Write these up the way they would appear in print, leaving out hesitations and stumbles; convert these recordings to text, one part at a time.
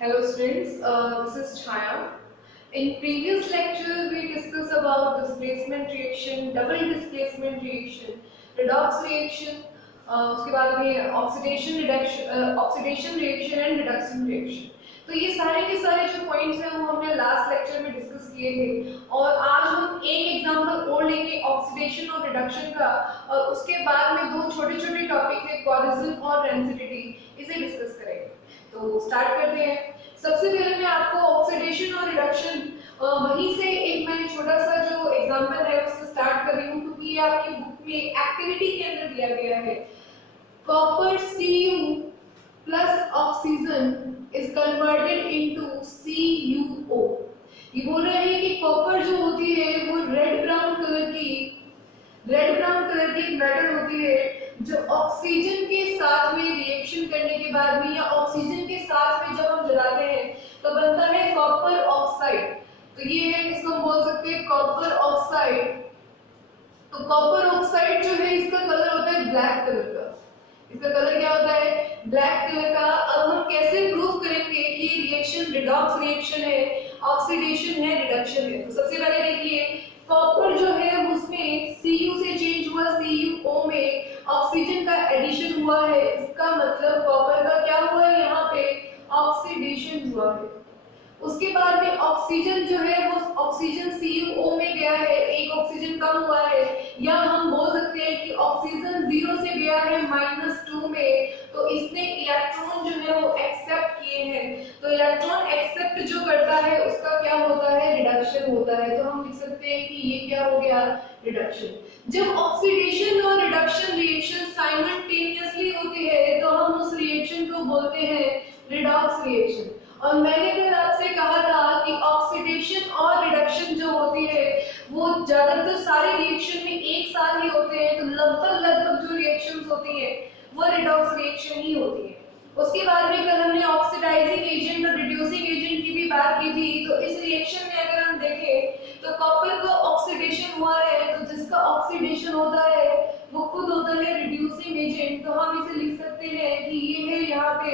Hello students, this is Chaya. In previous lecture we discussed about displacement reaction, double displacement reaction, redox reaction, उसके बाद में oxidation reaction and reduction reaction. तो ये सारे के सारे जो पॉइंट्स हैं वो हमने लास्ट लेक्चर में डिस्कस किए थे और आज हम एक एग्जांपल और लेंगे ऑक्सीडेशन और रिडक्शन का और उसके बाद में दो छोटे छोटे टॉपिक है कोरिजन और रेंसिडिटी, इसे डिस्कस करेंगे। तो स्टार्ट करते हैं। सबसे पहले मैं आपको ऑक्सीडेशन और रिडक्शन वहीं से एक मैं छोटा सा जो एग्जांपल है उससे स्टार्ट कर रही हूँ क्योंकि ये आपकी बुक में एक्टिविटी के अंदर दिया गया है। Copper Cu plus oxygen is converted into CuO। ये बोल रहे हैं कि कॉपर जो होती है वो रेड ब्राउन कलर की मेटल होती है जो ऑक्सीजन के साथ में रिएक्शन करने के बाद में या ऑक्सीजन के साथ में जब हम जलाते हैं तो बनता है कॉपर ऑक्साइड। तो ये है, इसको हम बोल सकते हैं कॉपर ऑक्साइड। तो कॉपर ऑक्साइड जो है इसका कलर होता है ब्लैक कलर का। इसका कलर क्या होता है? ब्लैक कलर का। अब हम कैसे प्रूव करेंगे कि ये रिएक्शन रिडॉक्स रिएक्शन है, ऑक्सीडेशन है, रिडक्शन है? तो सबसे पहले देखिए कॉपर जो है उसमें Cu से चेंज हुआ CuO में, ऑक्सीजन का एडिशन हुआ है, इसका मतलब कॉपर का क्या हुआ है? यहाँ पे ऑक्सीडेशन हुआ है। उसके बाद में ऑक्सीजन जो है वो ऑक्सीजन CuO में गया है, एक ऑक्सीजन कम हुआ है, या हम बोल सकते हैं कि ऑक्सीजन 0 से गया है -2 में, तो इसने इलेक्ट्रॉन जो है वो एक्सेप्ट किए हैं। तो इलेक्ट्रॉन एक्सेप्ट जो करता है उसका क्या होता है? रिडक्शन होता है। तो हम लिख सकते हैं कि ये क्या हो गया? रिडक्शन। जब ऑक्सीडेशन और रिडक्शन रिएक्शन साइमल्टेनियसली होती है तो हम उस रिएक्शन को बोलते हैं रिडॉक्स रिएक्शन। और मैंने कल आपसे कहा था कि ऑक्सीडेशन और रिडक्शन जो होती है वो ज्यादातर सारे रिएक्शन में एक साथ ही होते हैं। तो लगभग जो रिएक्शंस होती है वो रिडॉक्स रिएक्शन ही होती है। उसके बाद में कल हमने ऑक्सीडाइजिंग एजेंट और रिड्यूसिंग एजेंट की भी बात की थी। तो इस रिएक्शन में अगर हम देखें तो कॉपर का ऑक्सीडेशन हुआ है, तो जिसका ऑक्सीडेशन होता है वो खुद होता है रिड्यूसिंग एजेंट। तो हम इसे लिख सकते हैं कि ये है यहाँ पे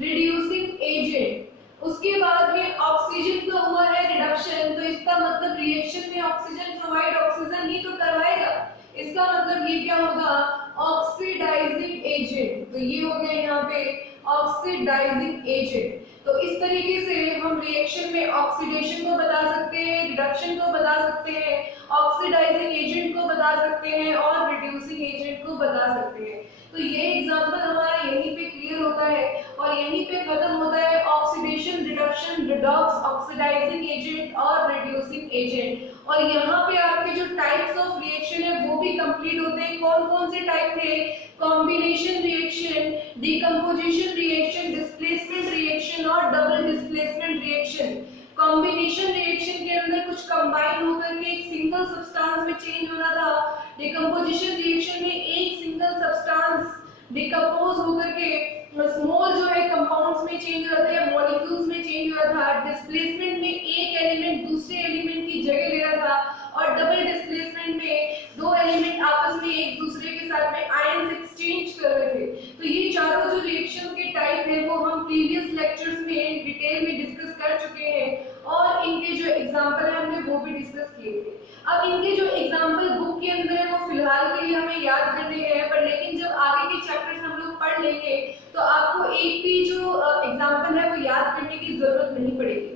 रिड्यूसिंग एजेंट। उसके बाद में ऑक्सीजन का हुआ है रिडक्शन, तो इसका मतलब रिएक्शन में ऑक्सीजन प्रोवाइड ऑक्सीजन ही तो करवाएगा, इसका मतलब ये क्या होगा? Oxidising agent. तो ये हो गया यहाँ पे ऑक्सीडाइजिंग एजेंट। तो इस तरीके से हम रिएक्शन में ऑक्सीडेशन को बता सकते हैं, रिडक्शन को बता सकते हैं, ऑक्सीडाइजिंग एजेंट को बता सकते हैं और रिड्यूसिंग एजेंट को बता सकते हैं। तो ये एग्जांपल हमारा यहीं पे क्लियर होता है और यहीं पे खत्म होता है oxidation, reduction, redox, oxidising agent और रिड्यूसिंग एजेंट। और यहाँ पे आपके जो टाइप्स ऑफ रिएक्शन है वो भी कंप्लीट होते हैं। कौन कौन से टाइप थे? Combination reaction, decomposition reaction, displacement reaction और double displacement reaction. Combination reaction के अंदर कुछ कंबाइन होकर के एक सिंगल सब्सटेंस में चेंज होना था। डिकम्पोजिशन रिएक्शन में एक सिंगल सब्सटेंस डिकम्पोज होकर के स्मॉल जो है कंपाउंड्स में चेंज हो रहा था, मॉलिक्यूल्स में चेंज हो रहा था। डिस्प्लेसमेंट में एक एलिमेंट दूसरे एलिमेंट की जगह ले रहा था और डबल डिस्प्लेसमेंट में दो एलिमेंट आपस में एक दूसरे के साथ में आयंस एक्सचेंज कर रहे थे। तो ये चारों जो रिएक्शन के टाइप है वो हम प्रीवियस लेक्चर्स में डिटेल में डिस्कस कर चुके हैं और इनके जो एग्जांपल है हमने वो भी डिस्कस किए थे। अब इनके जो एग्जांपल बुक के अंदर है वो फिलहाल के लिए हमें याद करने हैं, पर लेकिन जब आगे के चैप्टर्स हम लोग पढ़ लेंगे तो आपको एक भी जो एग्जांपल है वो याद करने की जरूरत नहीं पड़ेगी।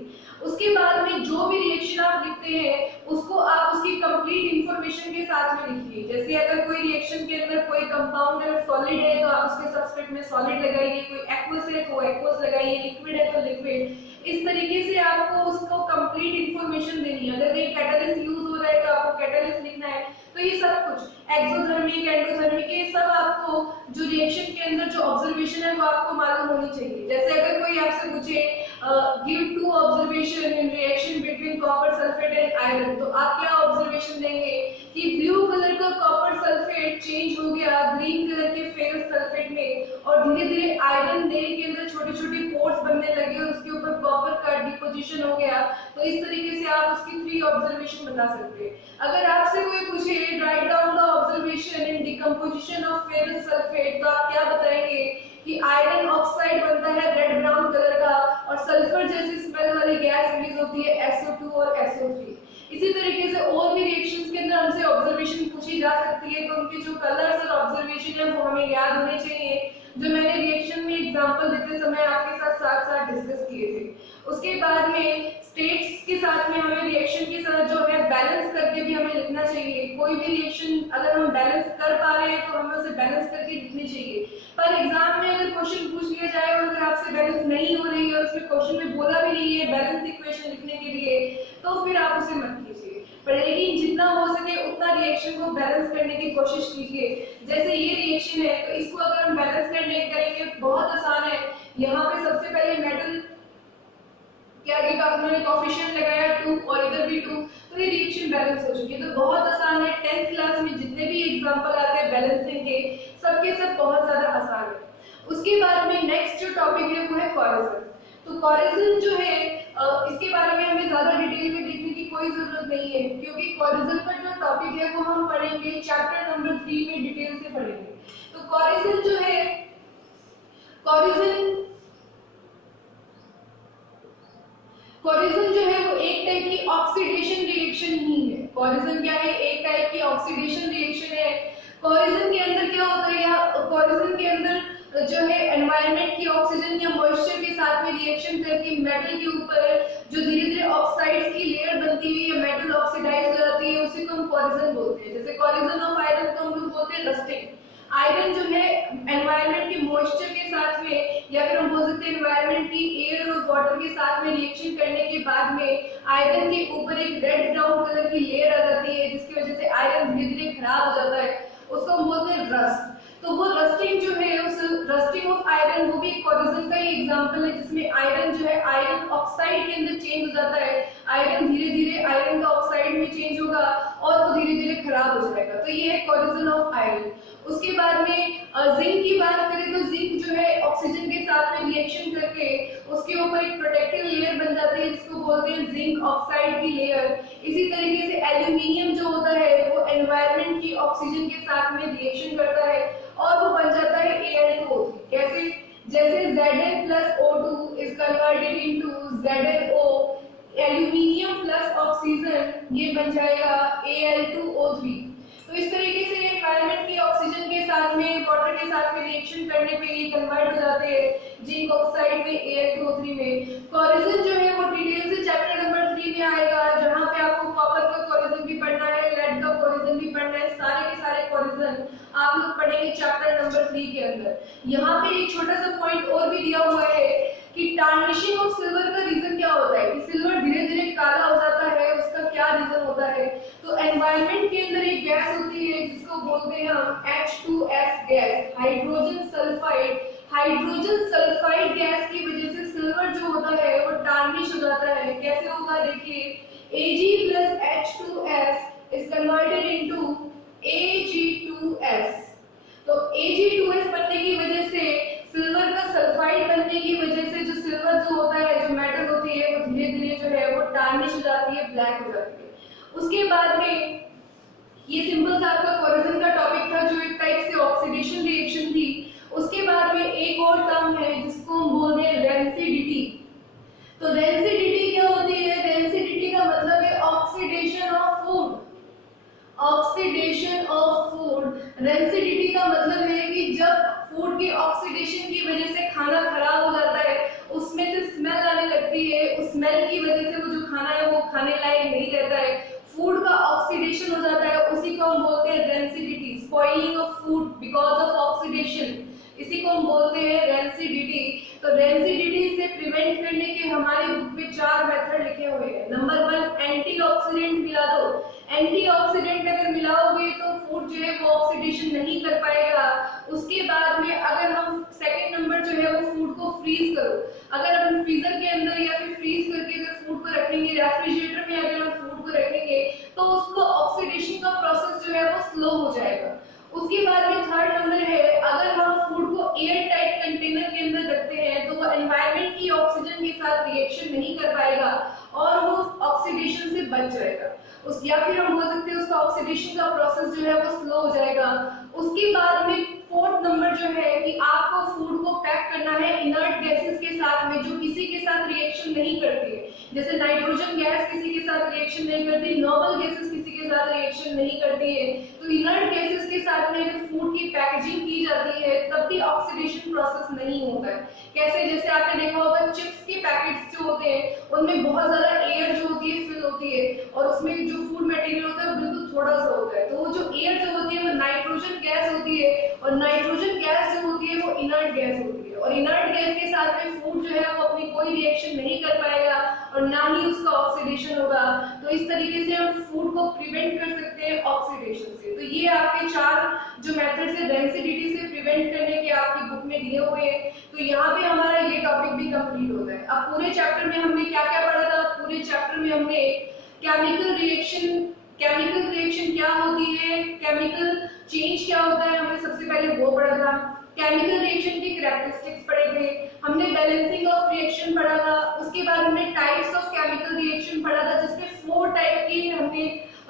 उसके बाद में जो भी रिएक्शन आप लिखते हैं उसको आप उसकी कंप्लीट इंफॉर्मेशन के साथ में लिखिए। जैसे अगर कोई रिएक्शन के अंदर कोई कंपाउंड अगर सॉलिड है तो आप उसके सबस्ट्रेट में सॉलिड लगाइए, कोई एक्वस है तो एक्वस लगाइए, लिक्विड है तो लिक्विड। इस तरीके से आपको उसको कंप्लीट इंफॉर्मेशन देनी है। अगर कहीं कैटालिस्ट यूज हो रहा है तो आपको कैटालिस्ट लिखना है। तो ये सब कुछ एक्सोथर्मिक, एंडोथर्मिक, ये सब आपको जो रिएक्शन के अंदर जो ऑब्जर्वेशन है वो आपको मालूम होनी चाहिए। जैसे अगर कोई आपसे पूछे give two observation in reaction between copper sulphate and iron, तो आप क्या ऑब्जर्वेशन देंगे कि ब्लू कलर का कॉपर सल्फेट चेंज हो गया ग्रीन कलर के फेरस सल्फेट में और धीरे धीरे आयरन नेल के अंदर छोटे छोटे पोर्स बनने लगे और उसके ऊपर कॉपर का डिपोजिशन हो गया। तो इस तरीके से आप उसकी 3 ऑब्जर्वेशन बता सकते हैं। अगर आपसे कोई पूछे write down the observation in decomposition of ferrous sulphate, तो आप क्या बताएंगे कि आयरन ऑक्साइड बनता है रेड ब्राउन कलर का और सल्फर जैसी स्मेल वाली गैस रिलीज होती है SO2 और SO3। इसी तरीके से और भी रिएक्शंस के अंदर हमसे ऑब्जर्वेशन पूछी जा सकती है, तो उनके जो कलर्स और ऑब्जर्वेशन है वो हमें याद होने चाहिए, जो मैंने रिएक्शन में एग्जांपल देते समय आपके साथ साथ डिस्कस किए थे। उसके बाद में स्टेट्स के साथ में हमें रिएक्शन के साथ जो है बैलेंस करके भी हमें लिखना चाहिए। कोई भी रिएक्शन अगर हम बैलेंस कर पा रहे हैं तो हमें उसे बैलेंस करके लिखनी चाहिए, पर एग्जाम में अगर क्वेश्चन पूछ लिया जाए और अगर आपसे बैलेंस नहीं हो रही है और उसमें क्वेश्चन में बोला भी नहीं है बैलेंस इक्वेशन लिखने के लिए, तो फिर आप उसे मत कीजिए। पर लेकिन जितना हो सके उतना रिएक्शन को बैलेंस करने की कोशिश कीजिए। जैसे ये रिएक्शन है तो इसको अगर हम बैलेंस करेंगे बहुत आसान है। यहाँ पे सबसे पहले मेटल क्या आगे उन्होंने कोफिशिएंट लगाया 2 और इधर भी 2, तो ये रिएक्शन बैलेंस हो चुकी है। तो बहुत आसान है, 10th क्लास में जितने भी एग्जांपल आते हैं बैलेंसिंग के सबके सब बहुत ज्यादा आसान है। उसके बाद में नेक्स्ट जो टॉपिक है वो है कोरिजन। तो कोरिजन जो है इसके बारे में हमें ज्यादा डिटेल में देखने की कोई जरूरत नहीं है, क्योंकि कोरिजन का जो टॉपिक है वो हम पढ़ेंगे चैप्टर नंबर 3 में डिटेल से पढ़ेंगे। तो कोरिजन जो है वो एक टाइप की ऑक्सीडेशन रिएक्शन ही है। कोरिजन क्या है? एक टाइप की ऑक्सीडेशन रिएक्शन है। कोरिजन के अंदर क्या होता है, या कोरिजन के अंदर जो है एनवायरनमेंट की ऑक्सीजन या मॉइस्चर के साथ में रिएक्शन करके मेटल के ऊपर जो धीरे धीरे ऑक्साइड्स की लेयर बनती है या मेटल ऑक्सीडाइज हो जाती है, उसी को हम कोरिजन बोलते हैं। जैसे कोरिजन ऑफ आयरन को हम लोग बोलते हैं रस्टिंग। आयरन जो है एनवायरनमेंट के मॉइस्चर के साथ में या फिर हम बोल सकते हैं एनवायरनमेंट की एयर और वाटर के साथ में रिएक्शन करने के बाद में आयरन के ऊपर एक रेड ब्राउन कलर की लेयर आ जाती है, जिसकी वजह से आयरन धीरे धीरे खराब हो जाता है, उसको हम बोलते हैं रस्ट। तो वो रस्टिंग जो है, उस रस्टिंग ऑफ आयरन वो भी कोरिजन का ही एग्जांपल है, जिसमें आयरन जो है आयरन ऑक्साइड के अंदर चेंज हो जाता है। आयरन धीरे धीरे आयरन का ऑक्साइड में चेंज होगा और वो धीरे धीरे खराब हो जाएगा। तो ये है कोरिजन ऑफ आयरन। उसके बाद में जिंक की बात करें तो जिंक जो है ऑक्सीजन के साथ में रिएक्शन करके उसके ऊपर एक प्रोटेक्टिव लेयर बन जाती है, जिसको बोलते हैं जिंक ऑक्साइड की लेयर। इसी तरीके से एल्यूमिनियम जो होता है वो एनवायरनमेंट की ऑक्सीजन के साथ में रिएक्शन करता है और वो बन जाता है Al2O3। कैसे? जैसे Zn+O2 is converted into ZnO, aluminium plus oxygen ये बन जाएगा Al2O3। तो इस तरीके से एनवायरनमेंट की ऑक्सीजन के साथ में वाटर के साथ में रिएक्शन करने पे ये कन्वर्ट हो जाते हैं जिंक ऑक्साइड में Al2O3 में। कोरिजन जो है वो डिटेल से चैप्टर नंबर 3 में आएगा, जहां पे आपको कॉपर का कोरिजन भी पढ़ना है, लेड का कोरिजन भी पढ़ना है। सारे के सारे कोरिजन आप लोग पढ़ेंगे चैप्टर नंबर 3 के अंदर। यहाँ पे एक छोटा सा पॉइंट और भी दिया हुआ है कि टार्निशिंग ऑफ सिल्वर का रीजन क्या होता है, कि सिल्वर धीरे धीरे काला हो जाता है, उसका क्या रीजन होता है। तो एनवायरनमेंट के अंदर एक गैस होती है जिसको बोलते हैं हम H2S gas, hydrogen sulphide. Hydrogen sulphide gas की वजह से सिल्वर जो होता है वो टार्निश हो जाता है। कैसे होगा देखिए, Ag plus H2S is converted into Ag2S। तो Ag2S बनने की वजह से सिल्वर का सल्फाइड बनने की वजह से जो सिल्वर जो होता है, जो मेटल होती है, वो धीरे धीरे जो है वो टार्निश हो जाती है, ब्लैक हो जाती है। उसके बाद में ये सिंपल सा आपका कोरिजन का टॉपिक था, जो एक टाइप से ऑक्सीडेशन रिएक्शन थी। उसके बाद में एक और टर्म है जिसको हम बोल रहे हैं रेंसिडिटी। तो रेंसिडिटी क्या होती है? रेंसिडिटी का मतलब है oxidation of food. Oxidation of food, rancidity का मतलब है कि जब फूड की ऑक्सीडेशन की वजह से खाना खराब हो जाता है, उसमें से स्मेल आने लगती है, उस स्मेल की वजह से वो जो खाना है वो खाने लायक नहीं रहता है, फूड का ऑक्सीडेशन हो जाता है, उसी को हम बोलते हैं rancidity. Spoiling of food because of oxidation, इसी को हम बोलते हैं रेंसिडिटी। तो रेंसिडिटी से प्रिवेंट करने के हमारे बुक में 4 मेथड लिखे हुए हैं। नंबर 1, एंटीऑक्सीडेंट मिला दो। एंटीऑक्सीडेंट अगर मिलाओगे तो फूड जो है वो ऑक्सीडेशन नहीं कर पाएगा। उसके बाद में अगर हम सेकंड नंबर जो है वो फूड को फ्रीज करो। अगर हम फ्रीजर के अंदर या फिर फ्रीज करके अगर फूड को रखेंगे, रेफ्रिजरेटर में अगर हम फूड को रखेंगे तो उसको ऑक्सीडेशन का प्रोसेस जो है वो स्लो हो जाएगा। उसके बाद में थर्ड नंबर है, अगर हम फूड को एयर टाइट कंटेनर के अंदर रखते हैं तो वो एनवायरनमेंट की ऑक्सीजन के साथ रिएक्शन नहीं कर पाएगा और वो ऑक्सीडेशन से बच जाएगा। उस या फिर हम बोल सकते हैं उसका ऑक्सीडेशन का प्रोसेस जो है वो स्लो हो जाएगा। उसके बाद में फोर्थ नंबर जो है कि आपको फूड को रिएक्ट करना है इनर्ट गैसेस के साथ में जो किसी के साथ रिएक्शन नहीं करती है, जैसे नाइट्रोजन गैस किसी के साथ रिएक्शन नहीं करती, नॉर्मल गैसेस किसी के साथ रिएक्शन नहीं करती है। तो इनर्ट गैसेस के साथ में जब फूड की पैकेजिंग की जाती है तब भी ऑक्सीडेशन प्रोसेस नहीं होता है। कैसे, जैसे आपने देखा होगा चिप्स के पैकेट्स जो होते हैं उनमें बहुत ज्यादा एयर जो होती है फिल होती है और उसमें जो फूड मटेरियल होता है वो बिल्कुल थोड़ा सा होता है, तो वो जो एयर जो होती है वो नाइट्रोजन गैस होती है और नाइट्रोजन गैस जो होती है वो इनर्ट गैस होती है और इनर्ट गैस के साथ में फूड जो है वो अपनी कोई रिएक्शन नहीं कर पाएगा और ना ही उसका ऑक्सीडेशन होगा। तो इस तरीके से हम फूड को प्रिवेंट कर सकते हैं ऑक्सीडेशन से। तो ये आपके 4 जो मेथड्स है रेंसिडिटी से प्रिवेंट करने के आपकी बुक में दिए हुए हैं। तो यहाँ पे हमारा ये टॉपिक भी कंप्लीट होता है। अब पूरे चैप्टर में हमने क्या क्या पढ़ा था? पूरे चैप्टर में हमने केमिकल रिएक्शन क्या होती है, केमिकल चेंज क्या होता है, हमने सबसे पहले वो पढ़ा था। केमिकल रिएक्शन की कैरेक्टरिस्टिक्स पढ़े थे, हमने बैलेंसिंग ऑफ रिएक्शन पढ़ा था। उसके बाद हमने टाइप्स ऑफ केमिकल रिएक्शन पढ़ा था जिसमें 4 टाइप की हमने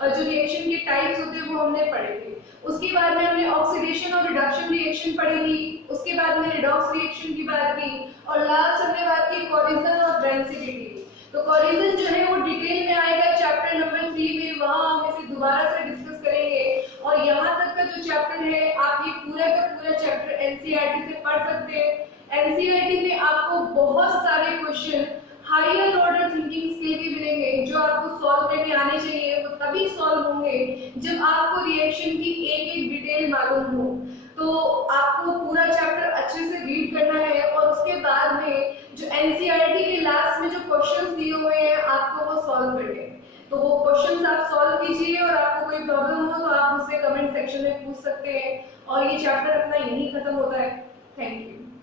जो रिएक्शन के टाइप्स होते हैं वो हमने पढ़े थे। उसके बाद में हमने ऑक्सीडेशन और रिडक्शन रिएक्शन पढ़ी थी, उसके बाद में रिडॉक्स रिएक्शन की बात की और लास्ट हमने बात की कोरिजन और रेंसिडिटी। तो कोरिजन जो है वो डिटेल में आएगा चैप्टर नंबर 3 में, वहां हम इसे दोबारा से डिस्कस करेंगे। और यहाँ तक का जो चैप्टर है आप ये पूरा का पूरा चैप्टर एनसीईआरटी से पढ़ सकते हैं। एनसीईआरटी में आपको बहुत सारे question higher order thinking skill के मिलेंगे जो आपको सॉल्व करने आने चाहिए। वो तभी सॉल्व होंगे जब आपको रिएक्शन की एक एक डिटेल मालूम हो। तो आपको पूरा चैप्टर अच्छे से रीड करना है और उसके बाद में जो एनसीईआरटी के लास्ट में जो क्वेश्चंस दिए हुए हैं आपको वो सॉल्व करने हैं। तो वो क्वेश्चंस आप सॉल्व कीजिए और आपको कोई प्रॉब्लम हो तो आप मुझसे कमेंट सेक्शन में पूछ सकते हैं। और ये चैप्टर अपना यहीं खत्म होता है। Thank you.